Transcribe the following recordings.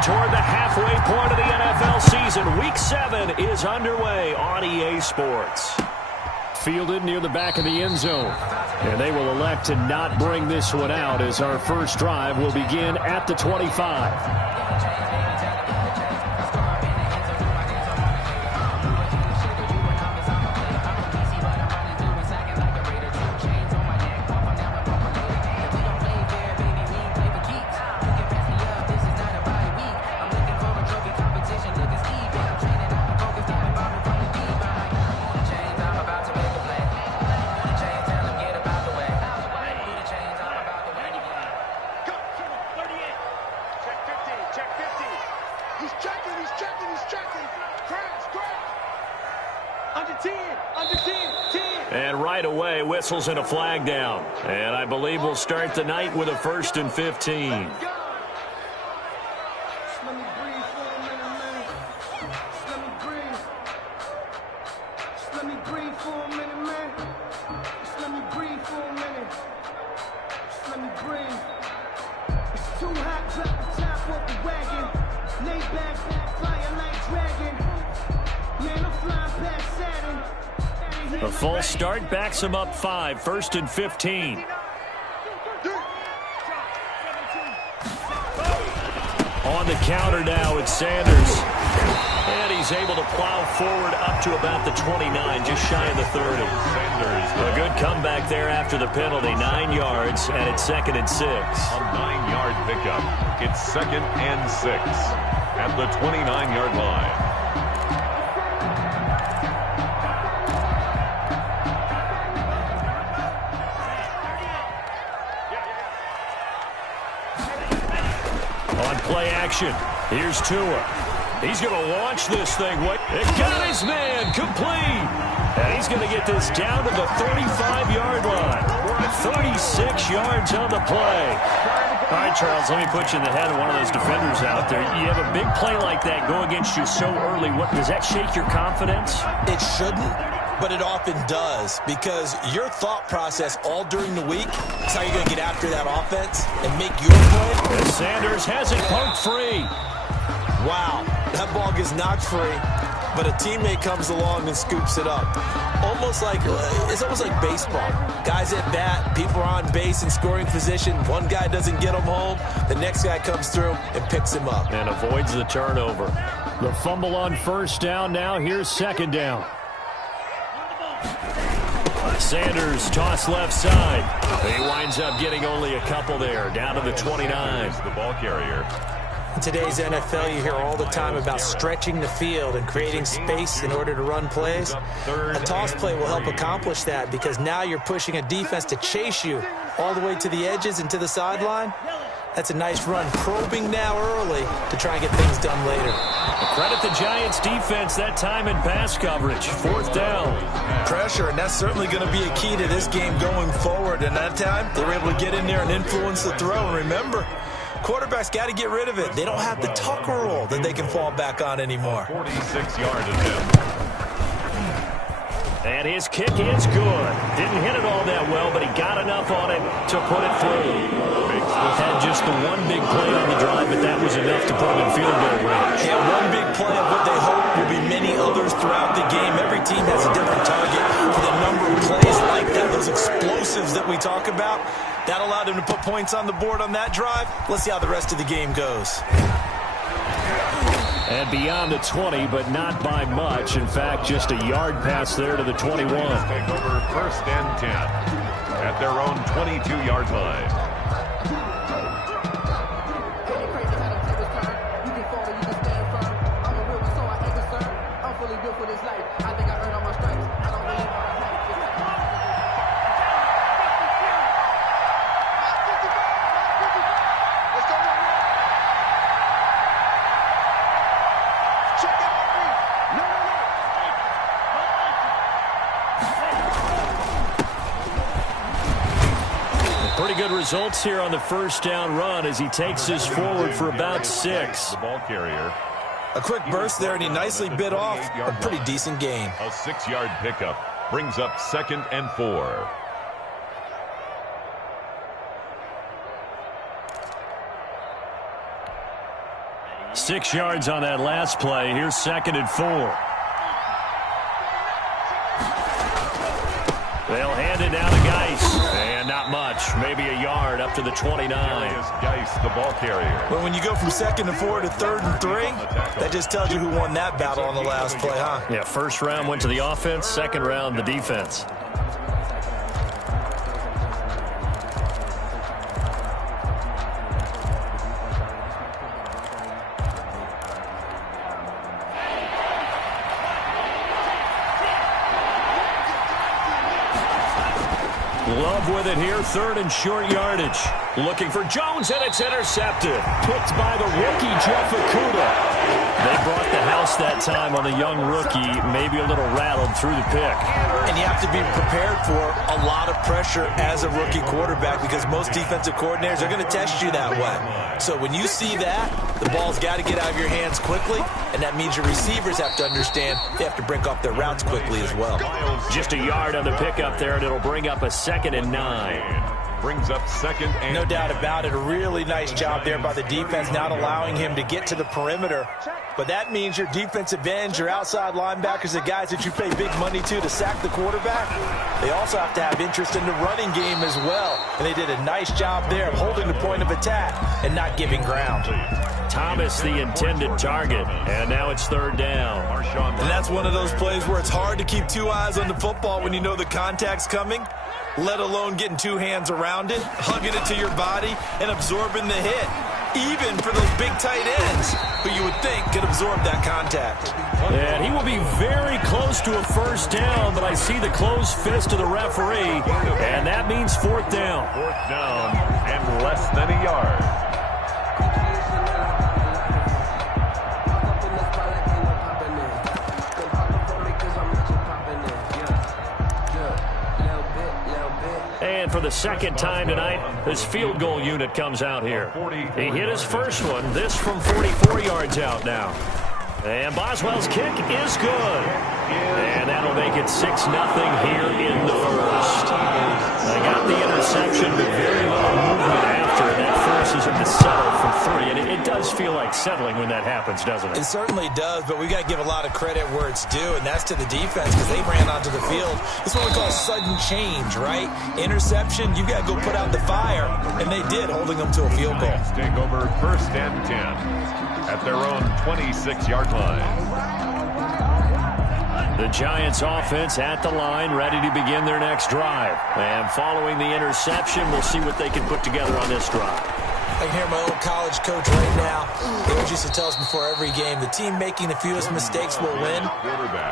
Marching toward the halfway point of the NFL season. Week 7 is underway on EA Sports. Fielded near the back of the end zone. And they will elect to not bring this one out as our first drive will begin at the 25. And right away, whistles and a flag down. And I believe we'll start the night with a 1st and 15. A full start backs him up 5, 1st and 15. On the counter now, it's Sanders. And he's able to plow forward up to about the 29, just shy of the 30. A good comeback there after the penalty, 9 yards, and it's 2nd and 6. A 9-yard pickup. It's 2nd and 6 at the 29-yard line. Play action. Here's Tua. He's going to launch this thing. It got his man complete. And he's going to get this down to the 35-yard line. 36 yards on the play. All right, Charles, let me put you in the head of one of those defenders out there. You have a big play like that go against you so early. Does that shake your confidence? It shouldn't, but it often does, because your thought process all during the week is how you're going to get after that offense and make your play. And Sanders has it poked free. Wow, that ball gets knocked free, but a teammate comes along and scoops it up. It's almost like baseball. Guys at bat, people are on base in scoring position. One guy doesn't get him home. The next guy comes through and picks him up. And avoids the turnover. The fumble on 1st down. Now here's 2nd down. Sanders toss left side. He winds up getting only a couple there, down to the 29. The ball carrier. In today's NFL, you hear all the time about stretching the field and creating space in order to run plays. A toss play will help accomplish that, because now you're pushing a defense to chase you all the way to the edges and to the sideline. That's a nice run, probing now early to try and get things done later. Credit the Giants defense that time in pass coverage. 4th down. Pressure, and that's certainly going to be a key to this game going forward. And that time, they were able to get in there and influence the throw. And remember, quarterbacks got to get rid of it. They don't have the Tucker roll that they can fall back on anymore. 46-yard attempt. And his kick is good. Didn't hit it all that well, but he got enough on it to put it through. Had just the one big play on the drive, but that was enough to put him in field goal range. Yeah, one big play of what they hope will be many others throughout the game. Every team has a different target for the number of plays like that, those explosives that we talk about. That allowed him to put points on the board on that drive. Let's see how the rest of the game goes. And beyond the 20, but not by much. In fact, just a yard pass there to the 21. Take over 1st and 10 at their own 22-yard line. Pretty good results here on the 1st down run as he takes us forward for about 6. The ball carrier. A quick burst there, and he nicely bit off a pretty decent gain. A 6-yard pickup brings up 2nd and 4. 6 yards on that last play. Here's 2nd and 4. They'll hand it down to Geis. And not much. Maybe a yard up to the 29. Geis, the ball carrier. Well, when you go from 2nd and 4 to 3rd and 3, that just tells you who won that battle on the last play, huh? Yeah, first round went to the offense. Second round, the defense. Love with it here, 3rd and short yardage. Looking for Jones, and it's intercepted. Picked by the rookie, Jeff Okudah. They brought the house that time on the young rookie, maybe a little rattled through the pick. And you have to be prepared for a lot of pressure as a rookie quarterback because most defensive coordinators are going to test you that way. So when you see that, the ball's got to get out of your hands quickly, and that means your receivers have to understand they have to break off their routes quickly as well. Just a yard on the pickup there, and it'll bring up a 2nd and 9. Brings up 2nd and... No doubt about it. A really nice job there by the defense, not allowing him to get to the perimeter. But that means your defensive ends, your outside linebackers, the guys that you pay big money to sack the quarterback, they also have to have interest in the running game as well. And they did a nice job there of holding the point of attack and not giving ground. Thomas, the intended target, and now it's 3rd down. And that's one of those plays where it's hard to keep 2 eyes on the football when you know the contact's coming, let alone getting 2 hands around it, hugging it to your body, and absorbing the hit. Even for those big tight ends, who you would think could absorb that contact. And he will be very close to a 1st down, but I see the closed fist of the referee, and that means 4th down. 4th down and less than a yard. And for the 2nd time tonight, this field goal unit comes out here. He hit his first one, this from 44 yards out now. And Boswell's kick is good. And that'll make it 6-0 here in the first. They got the interception, but very little movement after. That forces him to settle for 3. And it does feel like settling when that happens, doesn't it? It certainly does, but we got to give a lot of credit where it's due, and that's to the defense because they ran onto the field. It's what we call sudden change, right? Interception, you got to go put out the fire, and they did, holding them to a field goal. Take over 1st and 10 at their own 26-yard line. The Giants offense at the line, ready to begin their next drive. And following the interception, we'll see what they can put together on this drive. I can hear my old college coach right now. He always used to tell us before every game, the team making the fewest mistakes will win.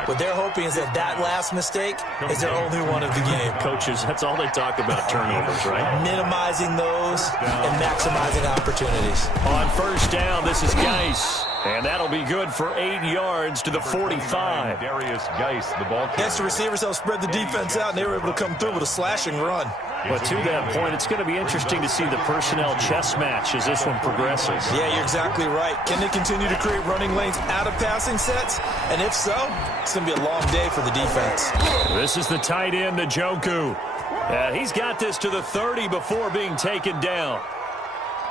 What they're hoping is that that last mistake is their only one of the game. Coaches, that's all they talk about, turnovers, right? Minimizing those and maximizing opportunities. On 1st down, this is Geis. And that'll be good for 8 yards to the 45. Darius Geis, the ball carrier. Yes, the receivers helped spread the defense out, and they were able to come through with a slashing run. But to that point, it's going to be interesting to see the personnel chess match as this one progresses. Yeah, you're exactly right. Can they continue to create running lanes out of passing sets? And if so, it's going to be a long day for the defense. This is the tight end, Njoku. He's got this to the 30 before being taken down.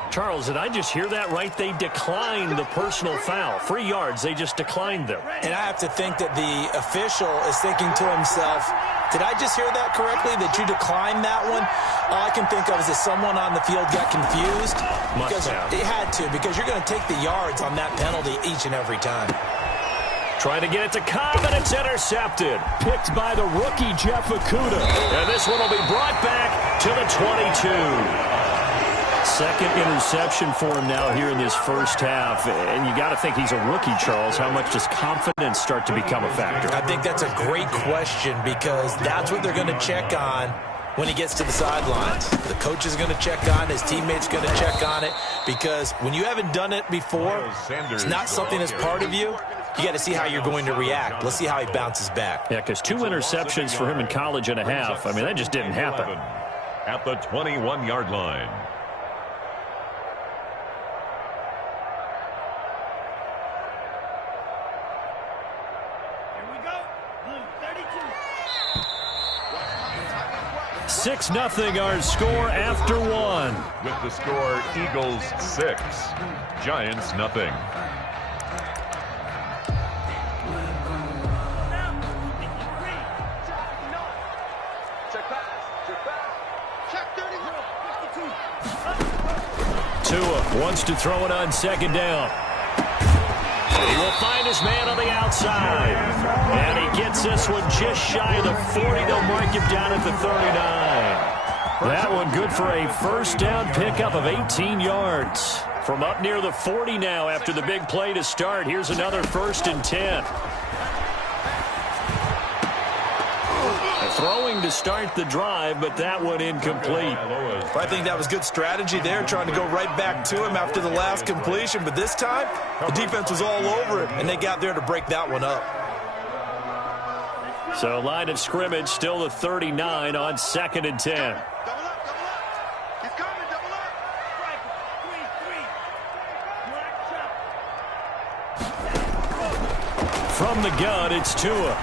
Charles, did I just hear that right? They declined the personal foul. 3 yards, they just declined them. And I have to think that the official is thinking to himself, did I just hear that correctly, that you declined that one? All I can think of is that someone on the field got confused. Because they had to, because you're going to take the yards on that penalty each and every time. Trying to get it to Cobb, and it's intercepted. Picked by the rookie, Jeff Okudah. And this one will be brought back to the 22. 2nd interception for him now here in this first half. And you got to think he's a rookie, Charles. How much does confidence start to become a factor? I think that's a great question because that's what they're going to check on when he gets to the sidelines. The coach is going to check on, his teammates going to check on it, because when you haven't done it before, it's not something that's part of you. You got to see how you're going to react. Let's see how he bounces back. Yeah, because 2 interceptions for him in college and a half. I mean, that just didn't happen. At the 21-yard line. Here we go. 6-0 our score after 1. With the score, Eagles 6, Giants 0. Tua wants to throw it on second down. He will find his man on the outside. And he gets this one just shy of the 40. They'll mark him down at the 39. That one good for a first down pickup of 18 yards. From up near the 40 now after the big play to start. Here's another 1st and 10. Throwing to start the drive, but that one incomplete. I think that was good strategy there, trying to go right back to him after the last completion. But this time, the defense was all over it, and they got there to break that one up. So line of scrimmage still the 39 on 2nd and 10. From the gun, it's Tua.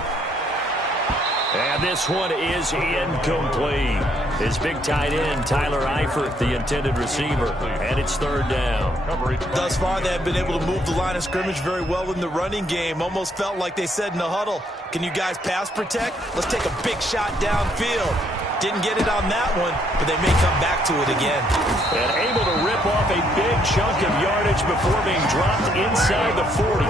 And this one is incomplete. His big tight end, Tyler Eifert, the intended receiver. And it's 3rd down. Thus far, they have been able to move the line of scrimmage very well in the running game. Almost felt like they said in the huddle, can you guys pass protect? Let's take a big shot downfield. Didn't get it on that one, but they may come back to it again. And able to rip off a big chunk of yardage before being dropped inside the 40.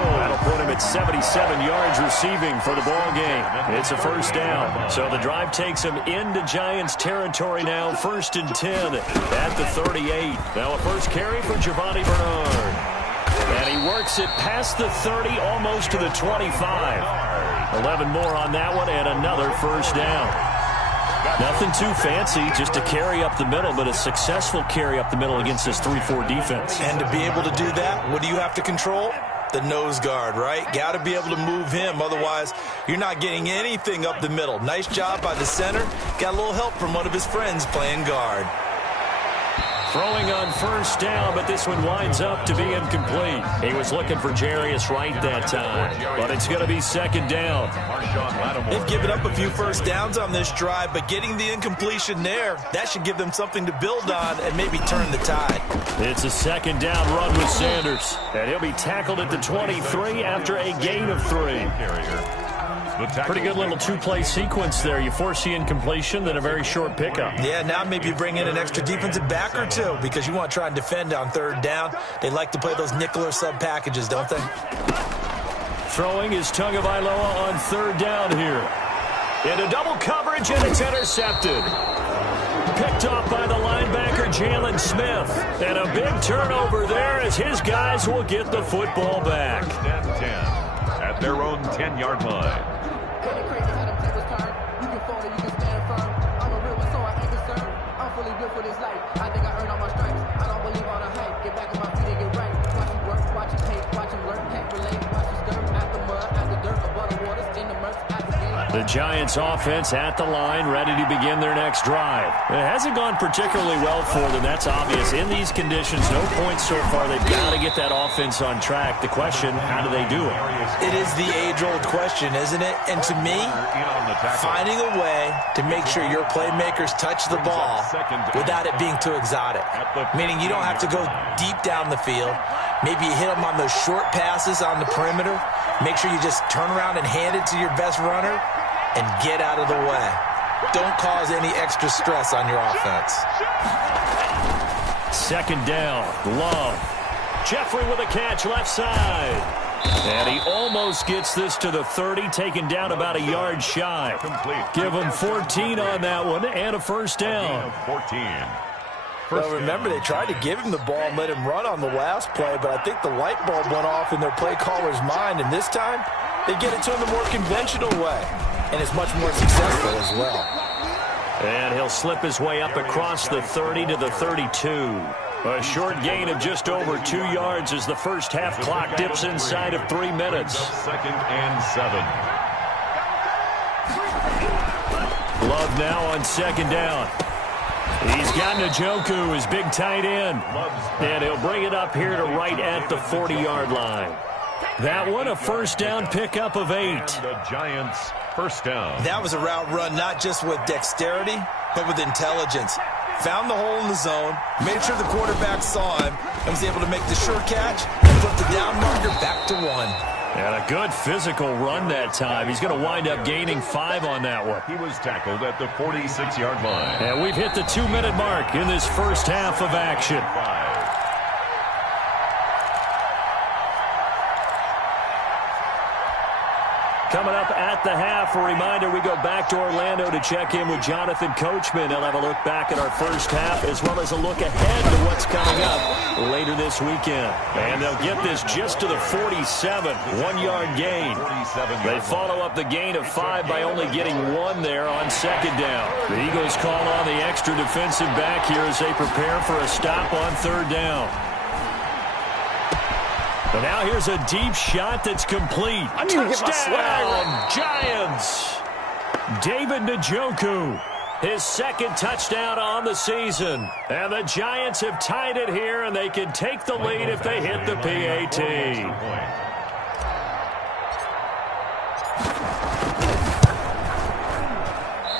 That'll put him at 77 yards receiving for the ball game. It's a first down. So the drive takes him into Giants territory now. 1st and 10 at the 38. Now a first carry for Giovanni Bernard. And he works it past the 30, almost to the 25. 11 more on that one, and another first down. Nothing too fancy, just a carry up the middle, but a successful carry up the middle against this 3-4 defense. And to be able to do that, what do you have to control? The nose guard, right? Got to be able to move him. Otherwise, you're not getting anything up the middle. Nice job by the center. Got a little help from one of his friends playing guard. Throwing on first down, but this one winds up to be incomplete. He was looking for Jarius Wright that time, but it's going to be 2nd down. They've given up a few first downs on this drive, but getting the incompletion there, that should give them something to build on and maybe turn the tide. It's a 2nd down run with Sanders, and he'll be tackled at the 23 after a gain of 3. Pretty good little 2-play sequence there. You force the incompletion, then a very short pickup. Yeah, now maybe you bring in an extra defensive back or two because you want to try and defend on 3rd down. They like to play those nickel or sub packages, don't they? Throwing is Tagovailoa on 3rd down here. Into double coverage, and it's intercepted. Picked off by the linebacker, Jalen Smith. And a big turnover there as his guys will get the football back. 10-10 at their own 10-yard line. The Giants offense at the line, ready to begin their next drive. It hasn't gone particularly well for them, that's obvious. In these conditions, no points so far. They've got to get that offense on track. The question, how do they do it? It is the age-old question, isn't it? And to me, finding a way to make sure your playmakers touch the ball without it being too exotic. Meaning you don't have to go deep down the field. Maybe you hit them on those short passes on the perimeter. Make sure you just turn around and hand it to your best runner and get out of the way. Don't cause any extra stress on your offense. 2nd down, Love. Jeffrey with a catch left side. And he almost gets this to the 30, taken down about a yard shy. Give him 14 on that one and a first down. 14. Well, remember, they tried to give him the ball and let him run on the last play, but I think the light bulb went off in their play caller's mind, and this time they get it to him the more conventional way, and it's much more successful as well. And he'll slip his way up across the 30 to the 32. A short gain of just over 2 yards as the first half clock dips inside of 3 minutes. 2nd and 7. Love now on 2nd down. He's got Njoku, his big tight end. And he'll bring it up here to right at the 40-yard line. That one a first down pickup of 8. The Giants first down. That was a route run not just with dexterity, but with intelligence. Found the hole in the zone, made sure the quarterback saw him, and was able to make the sure catch and put the down marker back to 1. And a good physical run that time. He's going to wind up gaining 5 on that one. He was tackled at the 46-yard line. And we've hit the 2-minute mark in this first half of action. Coming up at the half, a reminder, we go back to Orlando to check in with Jonathan Coachman. He'll have a look back at our first half as well as a look ahead to what's coming up later this weekend. And they'll get this just to the 47, one-yard gain. They follow up the gain of 5 by only getting 1 there on second down. The Eagles call on the extra defensive back here as they prepare for a stop on third down. And now here's a deep shot that's complete. I need to get my Touchdown, Giants. David Njoku, his second touchdown on the season. And the Giants have tied it here, and they can take the lead if they hit the PAT.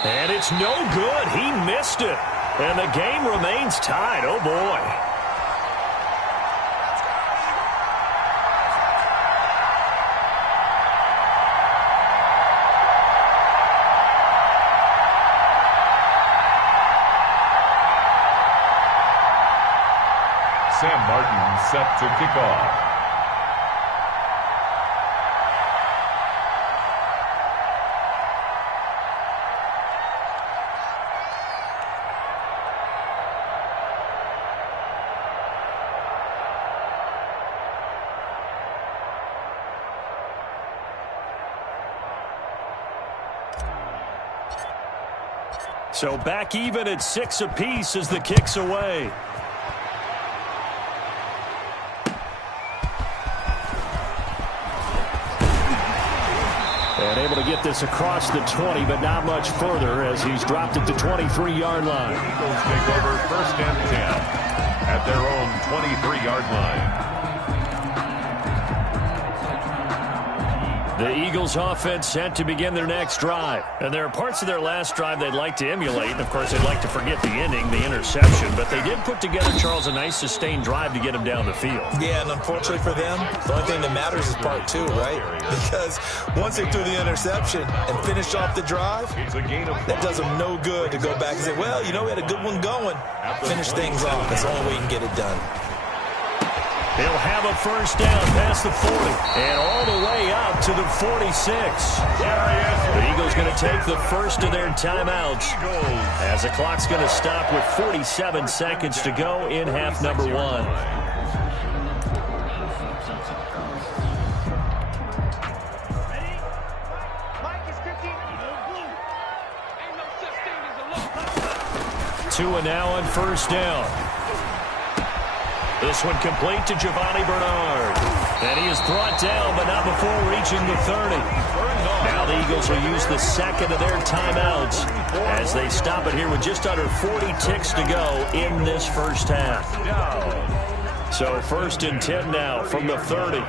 And it's no good. He missed it. And the game remains tied. Oh, boy. Sam Martin set to kick off. So back even at 6 apiece as the kick's away. And able to get this across the 20, but not much further as he's dropped it to 23-yard line. Eagles take over 1st and 10 at their own 23-yard line. The Eagles offense set to begin their next drive. And there are parts of their last drive they'd like to emulate. And, of course, they'd like to forget the ending, the interception. But they did put together, Charles, a nice sustained drive to get them down the field. Yeah, and unfortunately for them, the only thing that matters is part 2, right? Because once they threw the interception and finished off the drive, that does them no good to go back and say, well, you know, we had a good one going. Finish things off. That's the only way you can get it done. They'll have a first down past the 40 and all the way up to the 46. The Eagles going to take the first of their timeouts as the clock's going to stop with 47 seconds to go in half number 1. Tua now on first down. This one complete to Giovanni Bernard. And he is brought down, but not before reaching the 30. Now the Eagles will use the second of their timeouts as they stop it here with just under 40 ticks to go in this first half. So 1st and 10 now from the 30.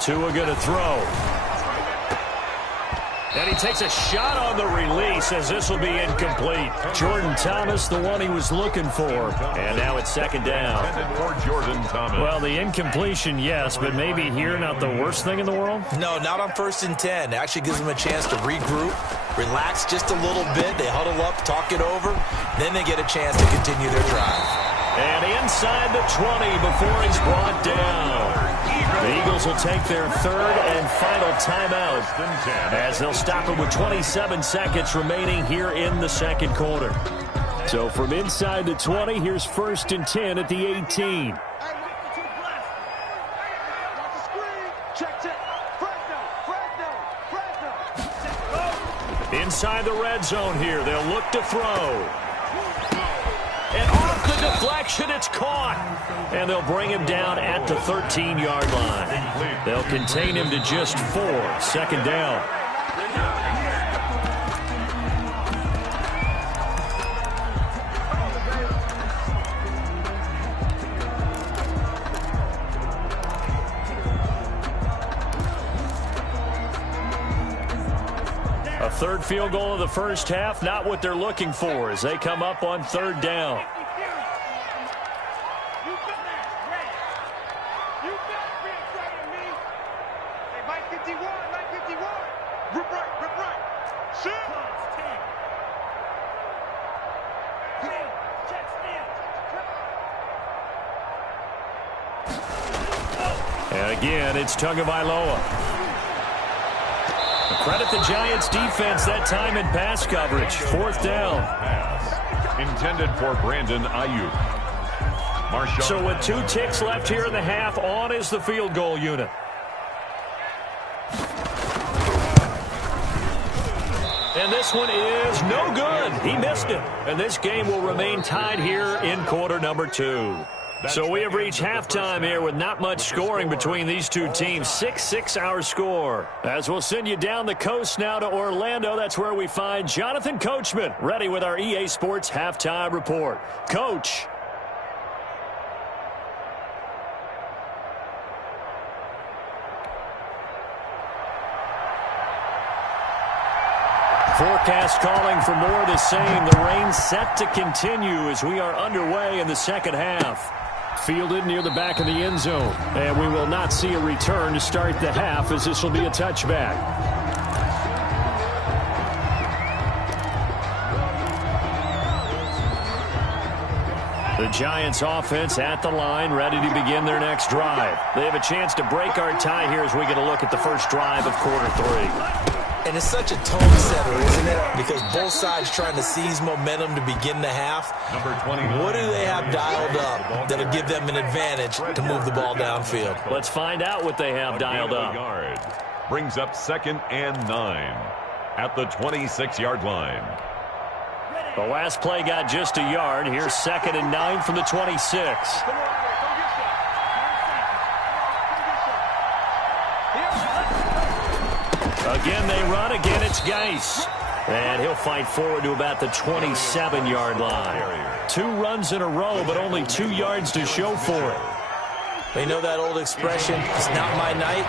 Tua going to throw. And he takes a shot on the release as this will be incomplete. Jordan Thomas, the one he was looking for. And now it's second down. For Jordan Thomas. Well, the incompletion, yes, but maybe here not the worst thing in the world? No, not on 1st and 10. It actually gives them a chance to regroup, relax just a little bit. They huddle up, talk it over. Then they get a chance to continue their drive. And inside the 20 before he's brought down. The Eagles will take their third and final timeout as they'll stop it with 27 seconds remaining here in the second quarter. So from inside the 20, here's 1st and 10 at the 18. Inside the red zone here, they'll look to throw. And off the deflection, it's caught. And they'll bring him down at the 13-yard line. They'll contain him to just 4. Second down. A third field goal of the first half, not what they're looking for as they come up on third down. Again, it's Tagovailoa. Credit the Giants defense that time in pass coverage. 4th down. Pass intended for Brandon Ayuk. Marshawn. So with 2 ticks left here in the half, on is the field goal unit. And this one is no good. He missed it. And this game will remain tied here in quarter number 2. So we have reached halftime here with not much scoring between these two teams. 6-6 our score. As we'll send you down the coast now to Orlando, that's where we find Jonathan Coachman ready with our EA Sports halftime report. Coach. Forecast calling for more of the same. The rain set to continue as we are underway in the second half. Fielded near the back of the end zone. And we will not see a return to start the half as this will be a touchback. The Giants offense at the line, ready to begin their next drive. They have a chance to break our tie here as we get a look at the first drive of quarter 3. And it's such a tone setter, isn't it? Because both sides trying to seize momentum to begin the half. What do they have dialed up that'll give them an advantage to move the ball downfield? Let's find out what they have dialed up. Brings up 2nd and 9 at the 26-yard line. The last play got just a yard. Here's 2nd and 9 from the 26. Again, they run. Again, it's Geis. And he'll fight forward to about the 27-yard line. 2 runs in a row, but only 2 yards to show for it. You know that old expression, it's not my night?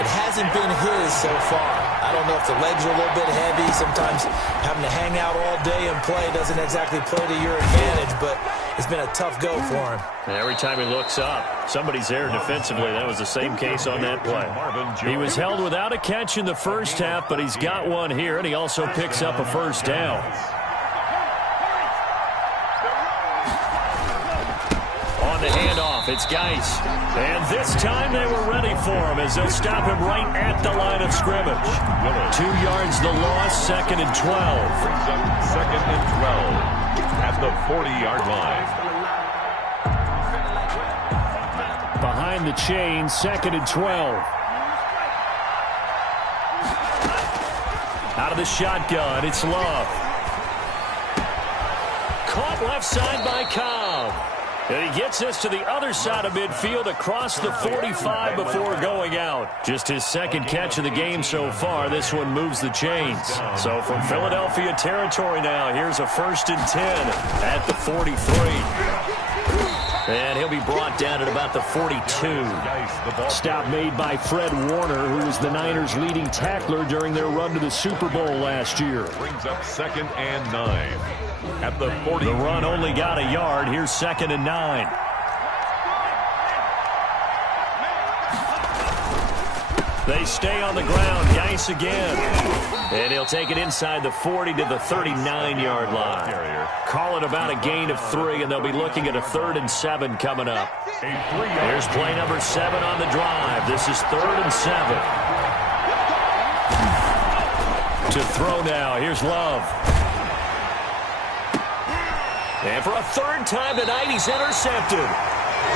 It hasn't been his so far. I don't know if the legs are a little bit heavy. Sometimes having to hang out all day and play doesn't exactly play to your advantage, but it's been a tough go for him. And every time he looks up, somebody's there defensively. That was the same case on that play. He was held without a catch in the first half, but he's got one here, and he also picks up a first down. On the handoff, it's Geis. And this time they were ready for him as they'll stop him right at the line of scrimmage. 2 yards the loss, 2nd and 12. 2nd and 12 at the 40-yard line. Behind the chain, 2nd and 12. Out of the shotgun, it's Love. Caught left side by Cobb. And he gets us to the other side of midfield across the 45 before going out. Just his 2nd catch of the game so far. This one moves the chains. So from Philadelphia territory now, here's a 1st and 10 at the 43. And he'll be brought down at about the 42. Stop made by Fred Warner, who was the Niners' leading tackler during their run to the Super Bowl last year. Brings up 2nd and 9 at the 40. The run only got a yard. Here's 2nd and 9. They stay on the ground. Geis again. And he'll take it inside the 40 to the 39-yard line. Call it about a gain of 3, and they'll be looking at a 3rd and 7 coming up. Here's play number 7 on the drive. This is 3rd and 7. To throw now. Here's Love. And for a 3rd time tonight, he's intercepted.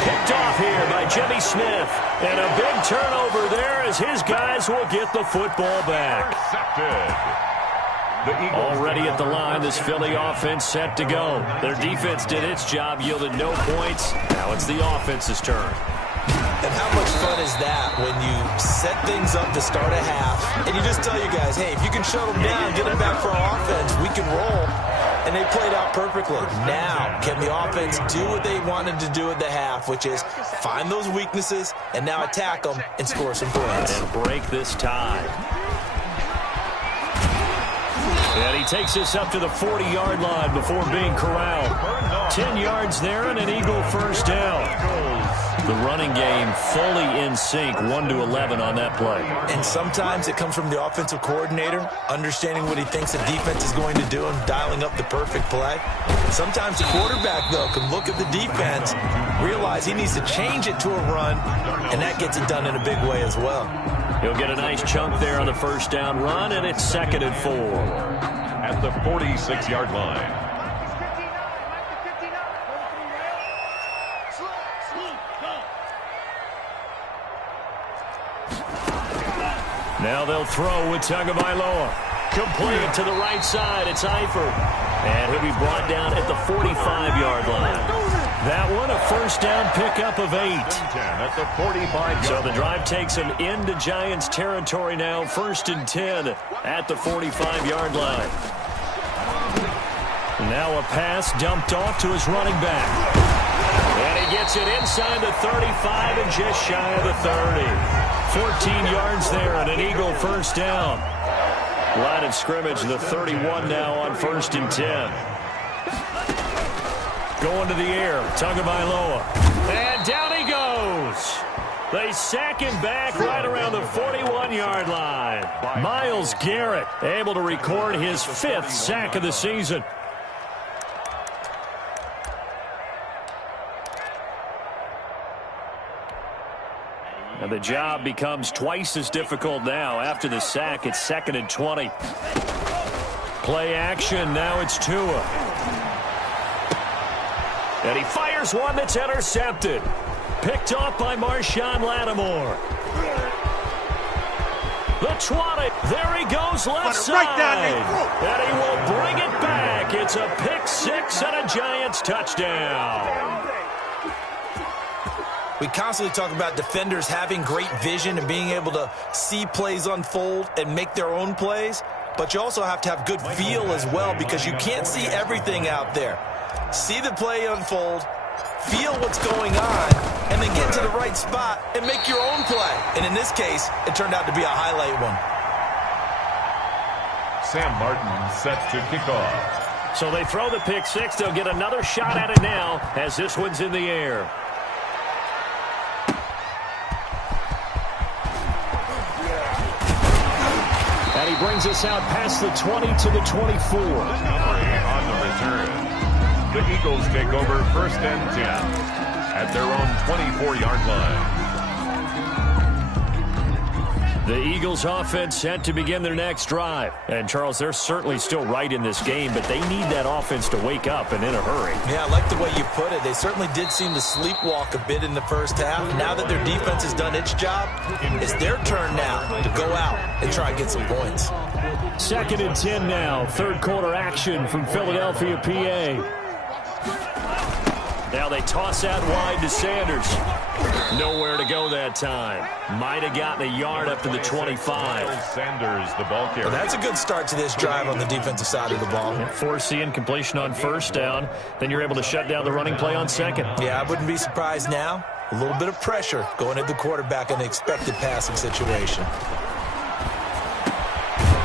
Picked off here by Jimmy Smith. And a big turnover there as his guys will get the football back. Already at the line, this Philly offense set to go. Their defense did its job, yielded no points. Now it's the offense's turn. And how much fun is that when you set things up to start a half, and you just tell you guys, hey, if you can shut them down, get them back for our offense, we can roll. And they played out perfectly. Now, can the offense do what they wanted to do at the half, which is find those weaknesses and now attack them and score some points. And break this tie. And he takes us up to the 40-yard line before being corralled. 10 yards there and an Eagle first down. The running game fully in sync, 1-11 on that play. And sometimes it comes from the offensive coordinator, understanding what he thinks the defense is going to do and dialing up the perfect play. Sometimes the quarterback, though, can look at the defense, realize he needs to change it to a run, and that gets it done in a big way as well. He'll get a nice chunk there on the first down run, and it's 2nd and 4. At the 46-yard line. Now they'll throw with Tagovailoa. Complete to the right side. It's Eifert. And he'll be brought down at the 45-yard line. That one, a first down pickup of 8. At the 45-yard. So the drive takes him into Giants territory now. 1st and 10 at the 45-yard line. Now a pass dumped off to his running back. And he gets it inside the 35 and just shy of the 30. 14 yards there and an Eagle first down. Line of scrimmage, the 31 now on 1st and 10. Going to the air, Tagovailoa. And down he goes. They sack him back right around the 41-yard line. Myles Garrett able to record his 5th sack of the season. And the job becomes twice as difficult now. After the sack, it's 2nd and 20. Play action. Now it's Tua. And he fires one that's intercepted. Picked off by Marshawn Lattimore. The 20. There he goes left side. And he will bring it back. It's a pick 6 and a Giants touchdown. We constantly talk about defenders having great vision and being able to see plays unfold and make their own plays, but you also have to have good feel as well because you can't see everything out there. See the play unfold, feel what's going on, and then get to the right spot and make your own play. And in this case, it turned out to be a highlight one. Sam Martin set to kick off. So they throw the pick 6. They'll get another shot at it now as this one's in the air. And he brings us out past the 20 to the 24. On the return, the Eagles take over 1st and 10 at their own 24-yard line. The Eagles offense set to begin their next drive. And, Charles, they're certainly still right in this game, but they need that offense to wake up and in a hurry. Yeah, I like the way you put it. They certainly did seem to sleepwalk a bit in the first half. Now that their defense has done its job, it's their turn now to go out and try and get some points. 2nd and 10 now. 3rd quarter action from Philadelphia, PA. Now they toss out wide to Sanders. Nowhere to go that time. Might have gotten a yard up to the 25. Sanders, the ball carrier. Well, that's a good start to this drive on the defensive side of the ball. Force the incompletion on 1st down. Then you're able to shut down the running play on 2nd. Yeah, I wouldn't be surprised now. A little bit of pressure going at the quarterback in an expected passing situation.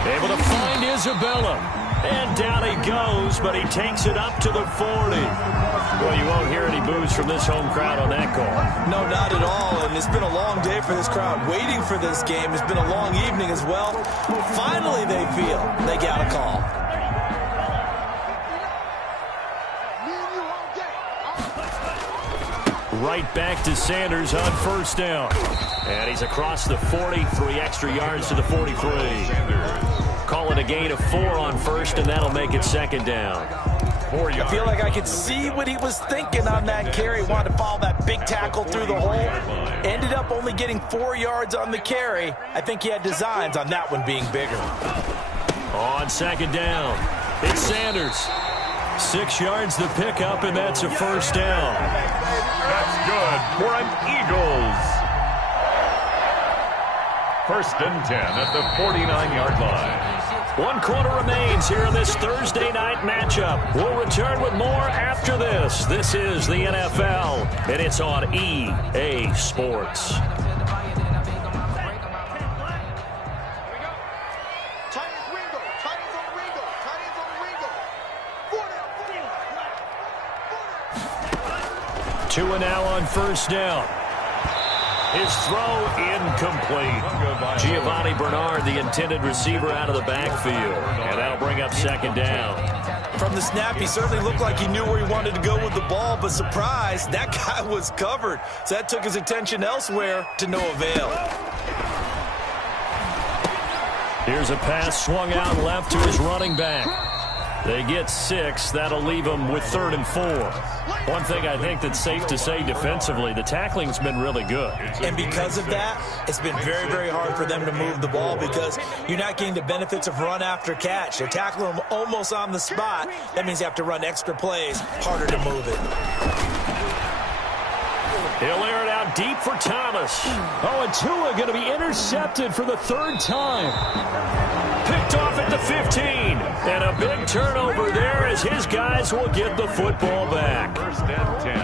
Able to find Isabella. And down he goes, but he takes it up to the 40. Well, you won't hear any boos from this home crowd on that call. No, not at all. And it's been a long day for this crowd. Waiting for this game. It's been a long evening as well. Finally, they feel they got a call. Right back to Sanders on 1st down. And he's across the 40, 3 extra yards to the 43. Call it a gain of 4 on 1st, and that'll make it 2nd down. I feel like I could see what he was thinking on that carry. Wanted to follow that big tackle through the hole. Ended up only getting 4 yards on the carry. I think he had designs on that one being bigger. On 2nd down, it's Sanders. 6 yards the pickup, and that's a 1st down. That's good for an Eagles. 1st and 10 at the 49-yard line. 1 quarter remains here in this Thursday night matchup. We'll return with more after this. This is the NFL, and it's on EA Sports. Tua now on 1st down. His throw incomplete. Giovanni Bernard, the intended receiver, out of the backfield. And that'll bring up second down. From the snap, he certainly looked like he knew where he wanted to go with the ball, but surprise, that guy was covered. So that took his attention elsewhere to no avail. Here's a pass swung out left to his running back. They get 6. That'll leave them with 3rd and 4. One thing I think that's safe to say defensively, the tackling's been really good. And because of that, it's been very, very hard for them to move the ball because you're not getting the benefits of run after catch. They're tackling them almost on the spot. That means you have to run extra plays, harder to move it. He'll air it out deep for Thomas. Oh, and Tua going to be intercepted for the 3rd time. Picked off at the 15. And a big turnover there as his guys will get the football back. 1st and 10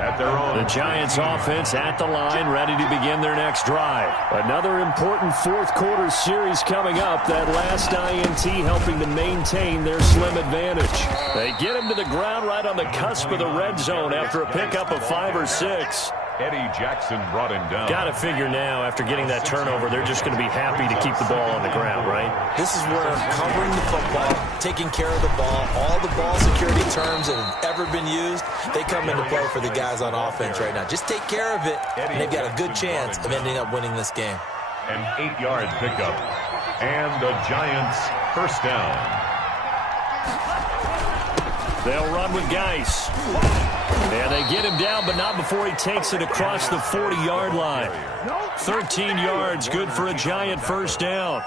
at their own. The Giants offense at the line, ready to begin their next drive. Another important 4th quarter series coming up. That last INT helping to maintain their slim advantage. They get him to the ground right on the cusp of the red zone after a pickup of 5 or 6. Eddie Jackson brought him down. Got to figure now, after getting that turnover, they're just going to be happy to keep the ball on the ground, right? This is where covering the football, taking care of the ball, all the ball security terms that have ever been used, they come into play for the guys on offense right now. Just take care of it, and they've got a good chance of ending up winning this game. An 8-yard pickup, and the Giants 1st down. They'll run with Geis. And they get him down, but not before he takes it across the 40-yard line. 13 yards, good for a Giant 1st down.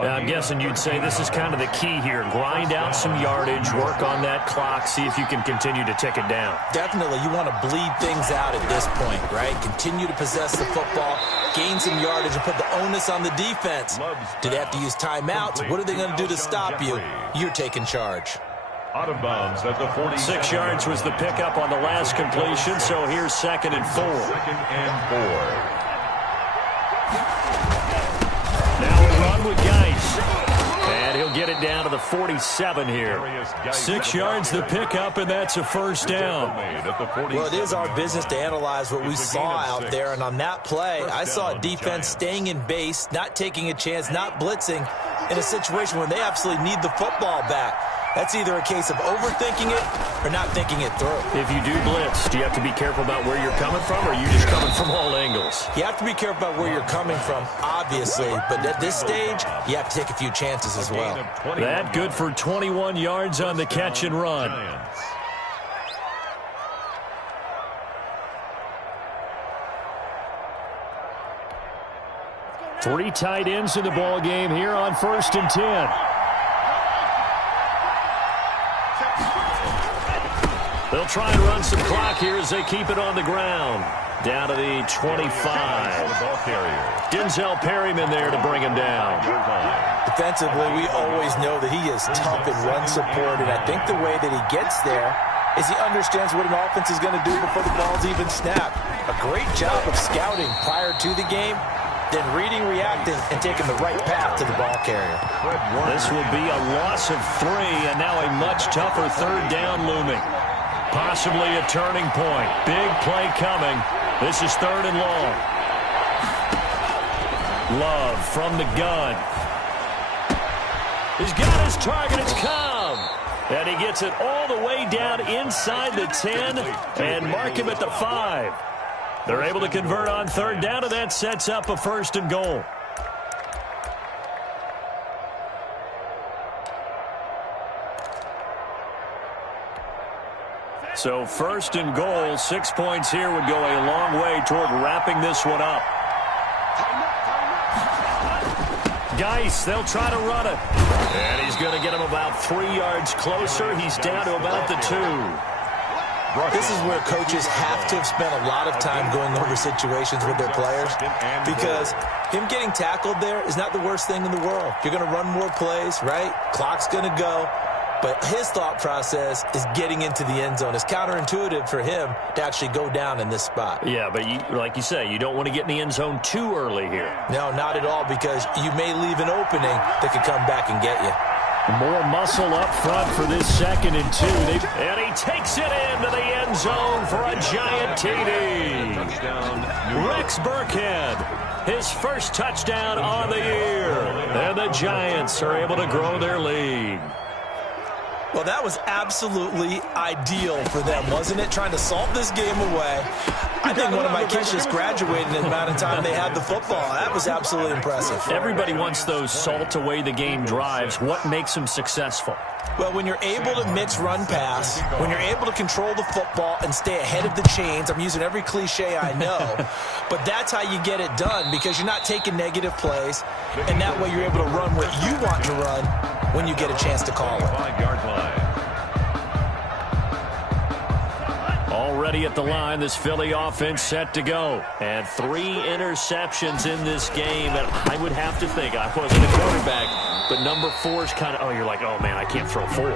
Now, I'm guessing you'd say this is kind of the key here. Grind out some yardage, work on that clock, see if you can continue to tick it down. Definitely, you want to bleed things out at this point, right? Continue to possess the football, gain some yardage, and put the onus on the defense. Do they have to use timeouts? What are they going to do to stop you? You're taking charge. Out of bounds at the 40. 6 yards was the pickup on the last completion, so here's 2nd and 4. 2nd and 4. Now a run with Geis. And he'll get it down to the 47 here. 6 yards the pickup, and that's a 1st down. Well, it is our business to analyze what we saw out there, and on that play, I saw a defense staying in base, not taking a chance, not blitzing, in a situation where they absolutely need the football back. That's either a case of overthinking it or not thinking it through. If you do blitz, do you have to be careful about where you're coming from, or are you just coming from all angles? You have to be careful about where you're coming from, obviously, but at this stage, you have to take a few chances as well. That good for 21 yards on the catch and run. 3 tight ends in the ball game here on 1st and 10. They'll try and run some clock here as they keep it on the ground. Down to the 25. Denzel Perryman there to bring him down. Defensively, we always know that he is tough in run support, and I think the way that he gets there is he understands what an offense is going to do before the ball's even snapped. A great job of scouting prior to the game, then reading, reacting, and taking the right path to the ball carrier. This will be a loss of 3, and now a much tougher 3rd down looming. Possibly a turning point. Big play coming. This is 3rd and long. Love from the gun. He's got his target. It's Cobb. And he gets it all the way down inside the 10 and mark him at the 5. They're able to convert on 3rd down, and that sets up a 1st and goal. So 1st and goal, 6 points here would go a long way toward wrapping this one up. Geis, they'll try to run it. And he's going to get him about 3 yards closer. He's down to about the 2. This is where coaches have to have spent a lot of time going over situations with their players, because him getting tackled there is not the worst thing in the world. You're going to run more plays, right? Clock's going to go. But his thought process is getting into the end zone. It's counterintuitive for him to actually go down in this spot. Yeah, but like you say, you don't want to get in the end zone too early here. No, not at all, because you may leave an opening that could come back and get you. More muscle up front for this 2nd and 2. And he takes it into the end zone for a giant TD. Rex Burkhead, his first touchdown on the year. And the Giants are able to grow their lead. Well, that was absolutely ideal for them, wasn't it? Trying to salt this game away. I think one of my kids just graduated in the amount of time they had the football. That was absolutely impressive. Everybody wants those salt-away-the-game drives. What makes them successful? Well, when you're able to mix run-pass, when you're able to control the football and stay ahead of the chains, I'm using every cliche I know, but that's how you get it done because you're not taking negative plays, and that way you're able to run what you want to run when you get a chance to call it. 5-yard line. Already at the line, this Philly offense set to go. And 3 interceptions in this game. And I would have to think, I wasn't a quarterback, but number 4 is kind of, you're like, oh, man, I can't throw 4.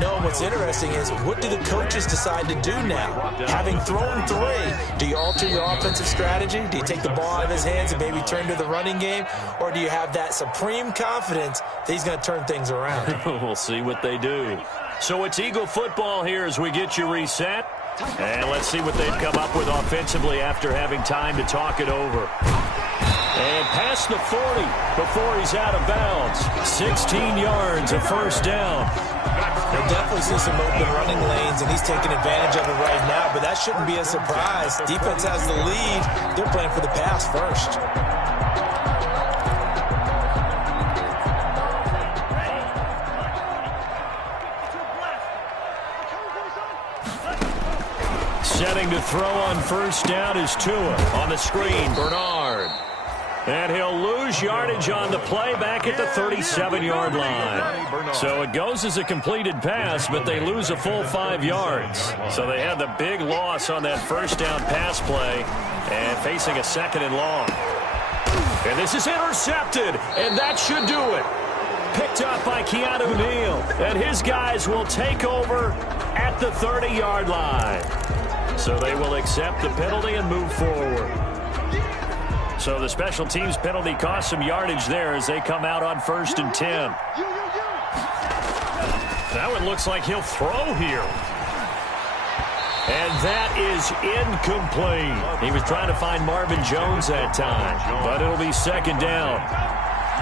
No, what's interesting is what do the coaches decide to do now? Having thrown 3, do you alter your offensive strategy? Do you take the ball out of his hands and maybe turn to the running game? Or do you have that supreme confidence that he's going to turn things around? We'll see what they do. So it's Eagle football here as we get you reset. And let's see what they've come up with offensively after having time to talk it over. And past the 40 before he's out of bounds. 16 yards, a first down. He'll definitely see some open running lanes, and he's taking advantage of it right now, but that shouldn't be a surprise. Defense has the lead. They're playing for the pass first. Setting to throw on first down is Tua. On the screen, Bernard. And he'll lose yardage on the play back at the 37-yard line. So it goes as a completed pass, but they lose a full 5 yards. So they had the big loss on that first down pass play and facing a 2nd and long. And this is intercepted, and that should do it. Picked up by Keanu Neal, and his guys will take over at the 30-yard line. So they will accept the penalty and move forward. So the special teams penalty cost some yardage there as they come out on 1st and 10. Now it looks like he'll throw here. And that is incomplete. He was trying to find Marvin Jones that time, but it'll be 2nd down.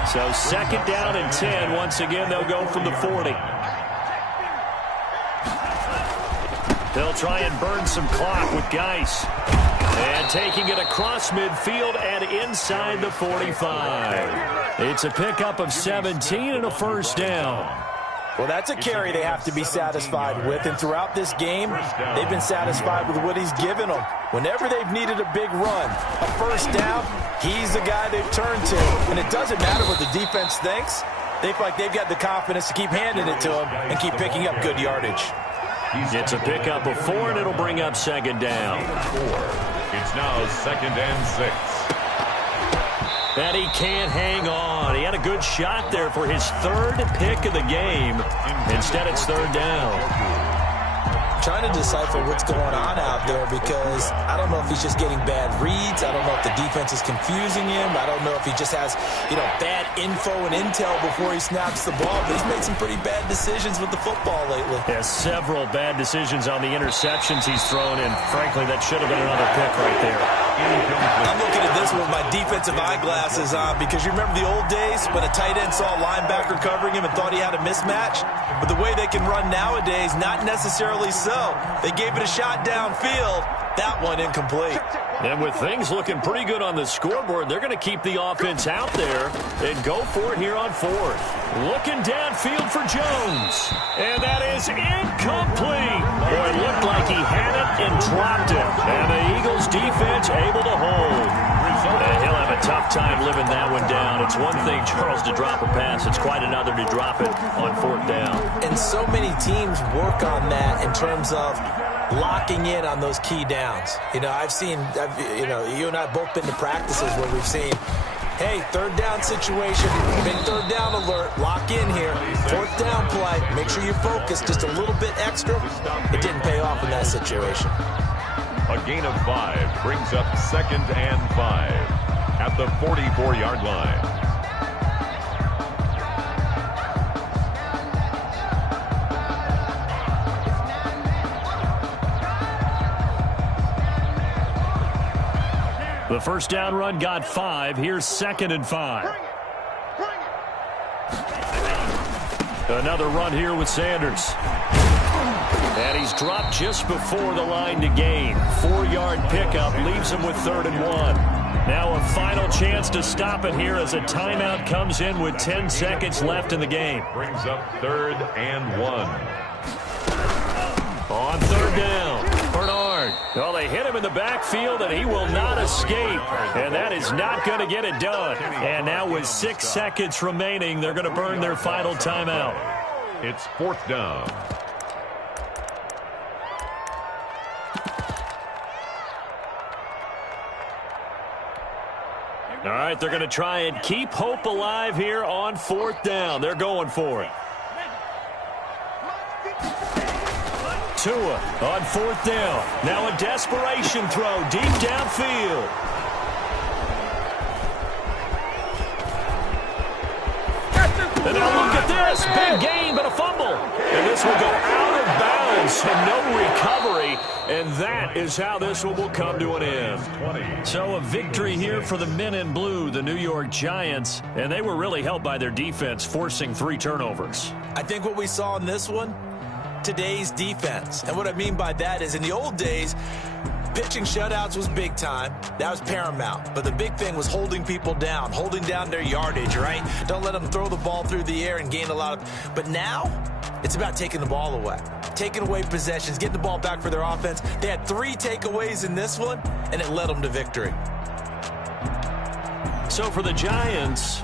So 2nd down and 10. Once again, they'll go from the 40. They'll try and burn some clock with Geis. And taking it across midfield and inside the 45. It's a pickup of 17 and a first down. Well, that's a carry they have to be satisfied with. And throughout this game, they've been satisfied with what he's given them. Whenever they've needed a big run, a first down, he's the guy they've turned to. And it doesn't matter what the defense thinks. They feel like they've got the confidence to keep handing it to him and keep picking up good yardage. It's a pickup of 4, and it'll bring up 2nd down. It's now 2nd and 6. And he can't hang on. He had a good shot there for his 3rd pick of the game. Instead, it's 3rd down. Trying to decipher what's going on out there because I don't know if he's just getting bad reads. I don't know if the defense is confusing him. I don't know if he just has, bad info and intel before he snaps the ball. But he's made some pretty bad decisions with the football lately. Yeah, several bad decisions on the interceptions he's thrown, and frankly, that should have been another pick right there. I'm looking at this with my defensive eyeglasses on because you remember the old days when a tight end saw a linebacker covering him and thought he had a mismatch? But the way they can run nowadays, not necessarily so. They gave it a shot downfield. That one incomplete. And with things looking pretty good on the scoreboard, they're going to keep the offense out there and go for it here on 4th. Looking downfield for Jones. And that is incomplete. Boy, it looked like he had it and dropped it. And the Eagles defense able to hold. And he'll have a tough time living that one down. It's one thing, Charles, to drop a pass. It's quite another to drop it on 4th down. And so many teams work on that in terms of locking in on those key downs. I've seen, you and I have both been to practices where we've seen, hey, 3rd down situation, big 3rd down alert, lock in here, 4th down play, make sure you focus just a little bit extra. It didn't pay off in that situation. A gain of 5 brings up 2nd and 5 at the 44-yard line. The first down run got 5. Here's 2nd and 5. Another run here with Sanders. And he's dropped just before the line to gain. 4-yard pickup leaves him with 3rd and 1. Now a final chance to stop it here as a timeout comes in with 10 seconds left in the game. Brings up 3rd and 1. On 3rd down, Bernard. Well, they hit him in the backfield, and he will not escape. And that is not going to get it done. And now with 6 seconds remaining, they're going to burn their final timeout. It's 4th down. All right, they're going to try and keep hope alive here on 4th down. They're going for it. Tua on 4th down. Now a desperation throw deep downfield. And now look at this. Big gain, but a fumble. And this will go out of bounds, so no recovery. And that is how this one will come to an end. So a victory here for the men in blue, the New York Giants. And they were really helped by their defense, forcing 3 turnovers. I think what we saw in this one, today's defense. And what I mean by that is in the old days, pitching shutouts was big time. That was paramount. But the big thing was holding people down, holding down their yardage, right? Don't let them throw the ball through the air and gain a lot of... But now, it's about taking the ball away. Taking away possessions, getting the ball back for their offense. They had 3 takeaways in this one, and it led them to victory. So for the Giants,